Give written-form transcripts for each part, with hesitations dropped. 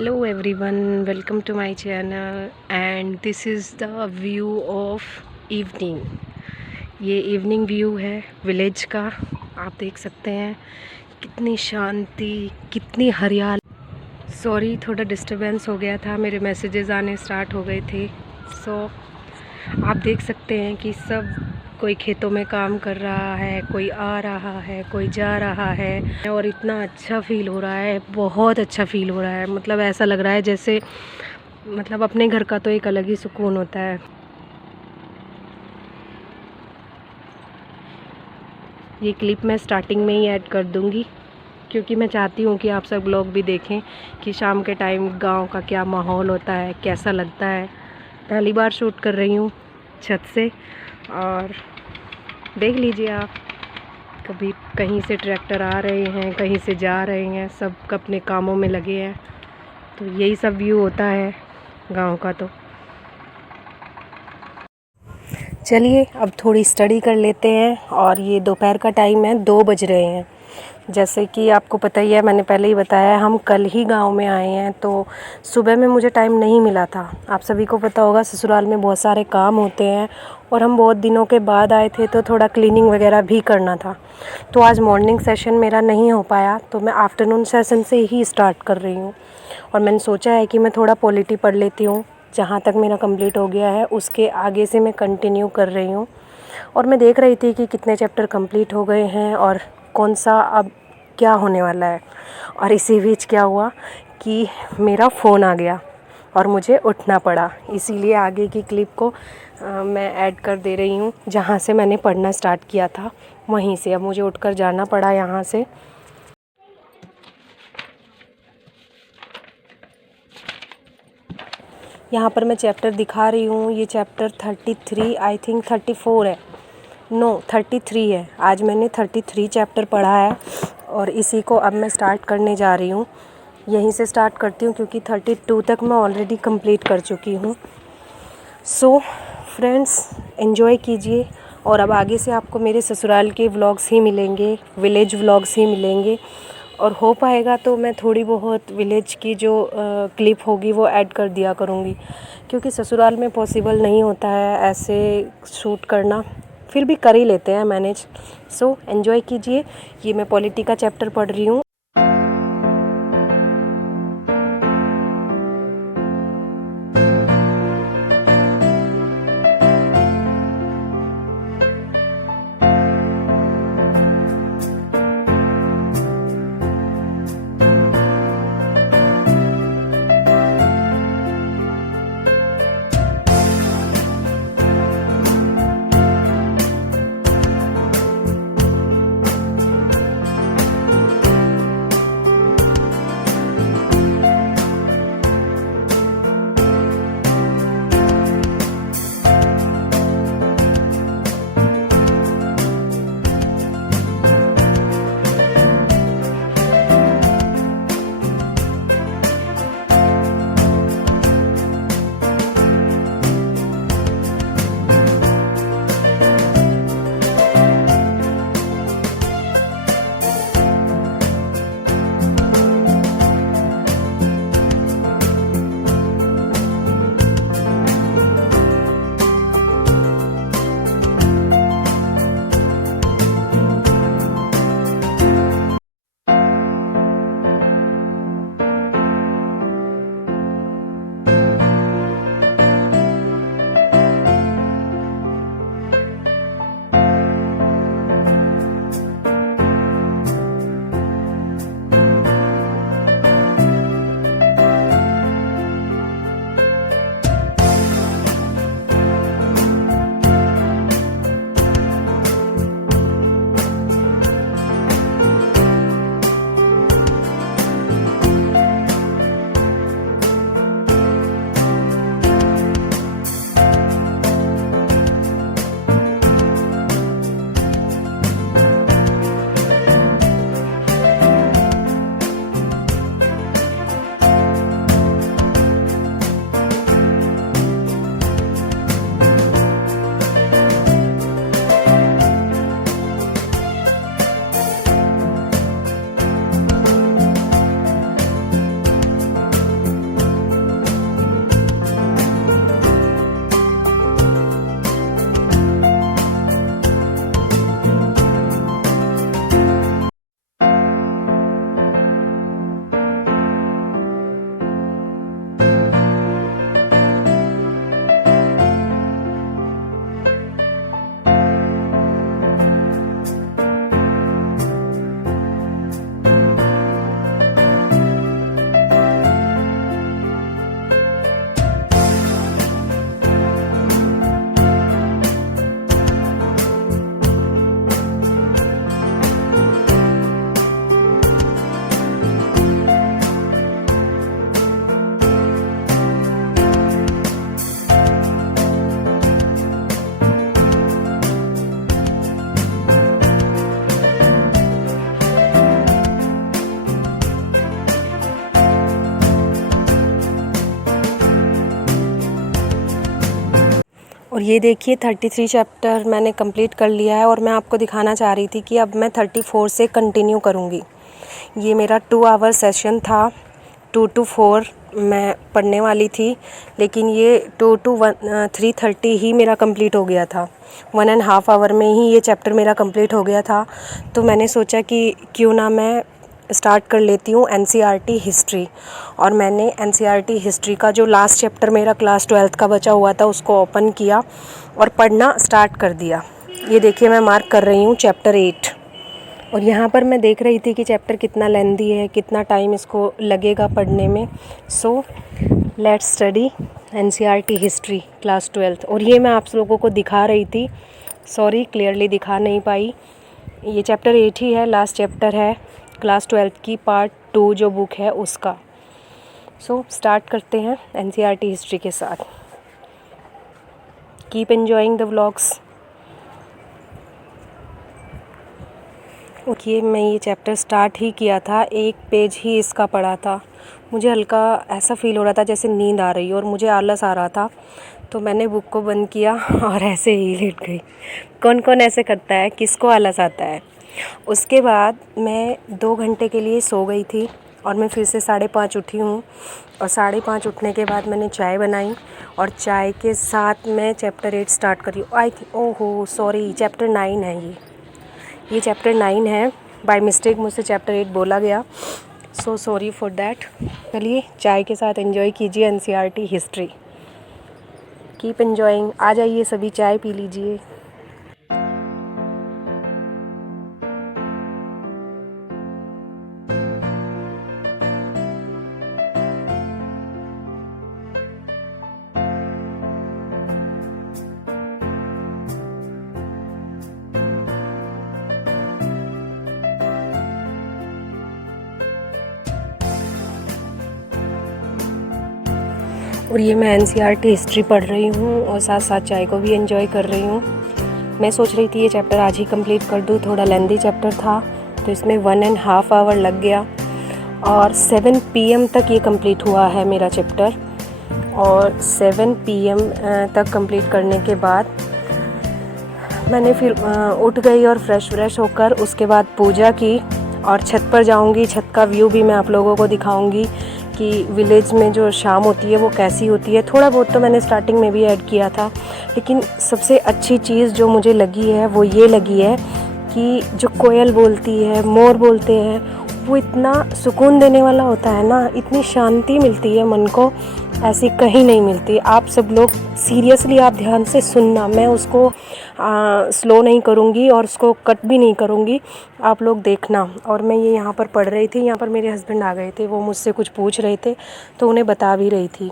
Hello everyone, welcome to my channel and this is the view of evening। ये evening view है village का। आप देख सकते हैं कितनी शांति, कितनी हरियाली। सॉरी, थोड़ा डिस्टरबेंस हो गया था, मेरे मैसेजेस आने स्टार्ट हो गए थे। आप देख सकते हैं कि सब कोई खेतों में काम कर रहा है, कोई आ रहा है, कोई जा रहा है और इतना अच्छा फील हो रहा है, बहुत अच्छा फील हो रहा है। मतलब ऐसा लग रहा है जैसे अपने घर का तो एक अलग ही सुकून होता है। ये क्लिप मैं स्टार्टिंग में ही ऐड कर दूंगी क्योंकि मैं चाहती हूँ कि आप सब लोग भी देखें कि शाम के टाइम गांव का क्या माहौल होता है, कैसा लगता है। पहली बार शूट कर रही हूँ छत से और देख लीजिए आप। कभी कहीं से ट्रैक्टर आ रहे हैं, कहीं से जा रहे हैं, सब अपने कामों में लगे हैं। तो यही सब व्यू होता है गांव का। तो चलिए अब थोड़ी स्टडी कर लेते हैं। और ये दोपहर का टाइम है, 2 बज रहे हैं। जैसे कि आपको पता ही है, मैंने पहले ही बताया, हम कल ही गांव में आए हैं तो सुबह में मुझे टाइम नहीं मिला था। आप सभी को पता होगा ससुराल में बहुत सारे काम होते हैं और हम बहुत दिनों के बाद आए थे तो थोड़ा क्लीनिंग वगैरह भी करना था। तो आज मॉर्निंग सेशन मेरा नहीं हो पाया तो मैं आफ्टरनून सेशन से ही स्टार्ट कर रही हूँ। और मैंने सोचा है कि मैं थोड़ा पॉलिटी पढ़ लेती हूँ, जहाँ तक मेरा कंप्लीट हो गया है उसके आगे से मैं कंटिन्यू कर रही हूँ। और मैं देख रही थी कि कितने चैप्टर कंप्लीट हो गए हैं और कौन सा अब क्या होने वाला है। और इसी बीच क्या हुआ कि मेरा फ़ोन आ गया और मुझे उठना पड़ा। इसीलिए आगे की क्लिप को मैं ऐड कर दे रही हूँ। जहाँ से मैंने पढ़ना स्टार्ट किया था वहीं से अब मुझे उठकर जाना पड़ा यहाँ से। यहाँ पर मैं चैप्टर दिखा रही हूँ, ये चैप्टर 33 आई थिंक 34 है, नो 33 है। आज मैंने 33 चैप्टर पढ़ा है और इसी को अब मैं स्टार्ट करने जा रही हूँ। यहीं से स्टार्ट करती हूँ क्योंकि 32 तक मैं ऑलरेडी कंप्लीट कर चुकी हूँ। सो फ्रेंड्स, एंजॉय कीजिए। और अब आगे से आपको मेरे ससुराल के व्लॉग्स ही मिलेंगे, विलेज व्लॉग्स ही मिलेंगे। और हो पाएगा तो मैं थोड़ी बहुत विलेज की जो क्लिप होगी वो ऐड कर दिया करूँगी क्योंकि ससुराल में पॉसिबल नहीं होता है ऐसे शूट करना, फिर भी कर ही लेते हैं मैनेज। सो एंजॉय कीजिए। ये मैं पॉलिटी का चैप्टर पढ़ रही हूँ। और ये देखिए 33 चैप्टर मैंने कंप्लीट कर लिया है और मैं आपको दिखाना चाह रही थी कि अब मैं 34 से कंटिन्यू करूँगी। ये मेरा 2 आवर सेशन था, 2 to 4 मैं पढ़ने वाली थी, लेकिन ये 2 to 3:30 ही मेरा कंप्लीट हो गया था। 1.5 आवर में ही ये चैप्टर मेरा कंप्लीट हो गया था। तो मैंने सोचा कि क्यों ना मैं स्टार्ट कर लेती हूँ NCERT हिस्ट्री। और मैंने NCERT हिस्ट्री का जो लास्ट चैप्टर मेरा क्लास 12th का बचा हुआ था उसको ओपन किया और पढ़ना स्टार्ट कर दिया। ये देखिए मैं मार्क कर रही हूँ चैप्टर 8। और यहाँ पर मैं देख रही थी कि चैप्टर कितना लेंदी है, कितना टाइम इसको लगेगा पढ़ने में। So let's study NCERT history class 12th। और ये मैं आप लोगों को दिखा रही थी, सॉरी क्लियरली दिखा नहीं पाई। ये चैप्टर 8 ही है, लास्ट चैप्टर है क्लास 12th की पार्ट 2 जो बुक है उसका। सो स्टार्ट करते हैं NCERT हिस्ट्री के साथ। Keep enjoying the vlogs. Okay, मैं ये चैप्टर स्टार्ट ही किया था, 1 पेज ही इसका पढ़ा था। मुझे हल्का ऐसा फ़ील हो रहा था जैसे नींद आ रही और मुझे आलस आ रहा था, तो मैंने बुक को बंद किया और ऐसे ही लेट गई। कौन कौन ऐसे करता है, किसको आलस आता है। उसके बाद मैं 2 घंटे के लिए सो गई थी और मैं फिर से 5:30 उठी हूँ। और 5:30 उठने के बाद मैंने चाय बनाई और चाय के साथ मैं चैप्टर 8 स्टार्ट करी। ओहो सॉरी, चैप्टर 9 है ये चैप्टर 9 है। बाय मिस्टेक मुझसे चैप्टर 8 बोला गया, सो सॉरी फॉर दैट। चलिए चाय के साथ एंजॉय कीजिए NCERT हिस्ट्री। Keep enjoying. आ जाइए सभी, चाय पी लीजिए। और ये मैं NCERT हिस्ट्री पढ़ रही हूँ और साथ साथ चाय को भी एंजॉय कर रही हूँ। मैं सोच रही थी ये चैप्टर आज ही कंप्लीट कर दूँ, थोड़ा लेंदी चैप्टर था तो इसमें 1.5 आवर लग गया। और 7 PM तक ये कंप्लीट हुआ है मेरा चैप्टर। और 7 PM तक कंप्लीट करने के बाद मैंने फिर उठ गई और फ्रेश होकर उसके बाद पूजा की और छत पर जाऊंगी। छत का व्यू भी मैं आप लोगों को दिखाऊंगी कि विलेज में जो शाम होती है वो कैसी होती है। थोड़ा बहुत तो मैंने स्टार्टिंग में भी ऐड किया था, लेकिन सबसे अच्छी चीज़ जो मुझे लगी है वो ये लगी है कि जो कोयल बोलती है, मोर बोलते हैं, वो इतना सुकून देने वाला होता है ना, इतनी शांति मिलती है मन को, ऐसी कहीं नहीं मिलती। आप सब लोग सीरियसली आप ध्यान से सुनना, मैं उसको स्लो नहीं करूँगी और उसको कट भी नहीं करूँगी, आप लोग देखना। और मैं ये यहाँ पर पढ़ रही थी, यहाँ पर मेरे हस्बैंड आ गए थे, वो मुझसे कुछ पूछ रहे थे तो उन्हें बता भी रही थी।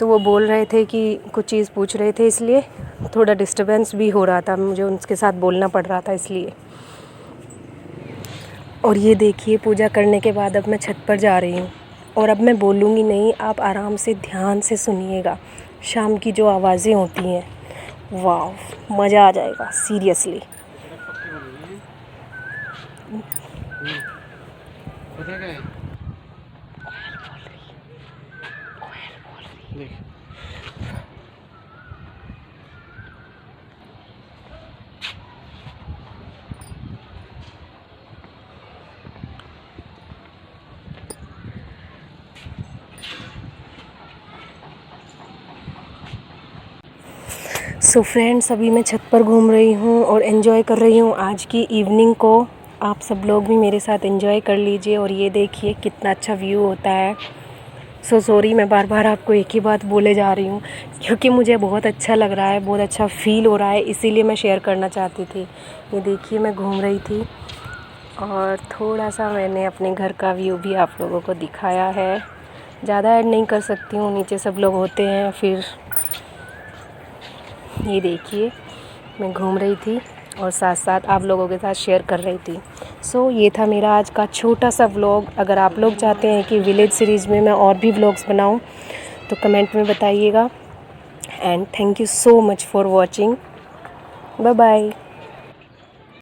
तो वो बोल रहे थे कि कुछ चीज़ पूछ रहे थे, इसलिए थोड़ा डिस्टर्बेंस भी हो रहा था, मुझे उनके साथ बोलना पड़ रहा था इसलिए। और ये देखिए पूजा करने के बाद अब मैं छत पर जा रही हूँ और अब मैं बोलूँगी नहीं, आप आराम से ध्यान से सुनिएगा। शाम की जो आवाज़ें होती हैं, वाह मज़ा आ जाएगा सीरियसली। सो फ्रेंड्स, अभी मैं छत पर घूम रही हूँ और एंजॉय कर रही हूँ आज की इवनिंग को। आप सब लोग भी मेरे साथ एंजॉय कर लीजिए। और ये देखिए कितना अच्छा व्यू होता है। सो सॉरी, मैं बार बार आपको एक ही बात बोले जा रही हूँ क्योंकि मुझे बहुत अच्छा लग रहा है, बहुत अच्छा फ़ील हो रहा है, इसीलिए मैं शेयर करना चाहती थी। ये देखिए मैं घूम रही थी और थोड़ा सा मैंने अपने घर का व्यू भी आप लोगों को दिखाया है। ज़्यादा ऐड नहीं कर सकती हूँ, नीचे सब लोग होते हैं। फिर ये देखिए मैं घूम रही थी और साथ साथ आप लोगों के साथ शेयर कर रही थी। सो ये था मेरा आज का छोटा सा व्लॉग। अगर आप लोग चाहते हैं कि विलेज सीरीज़ में मैं और भी व्लॉग्स बनाऊं तो कमेंट में बताइएगा। And thank you so much for watching. Bye bye.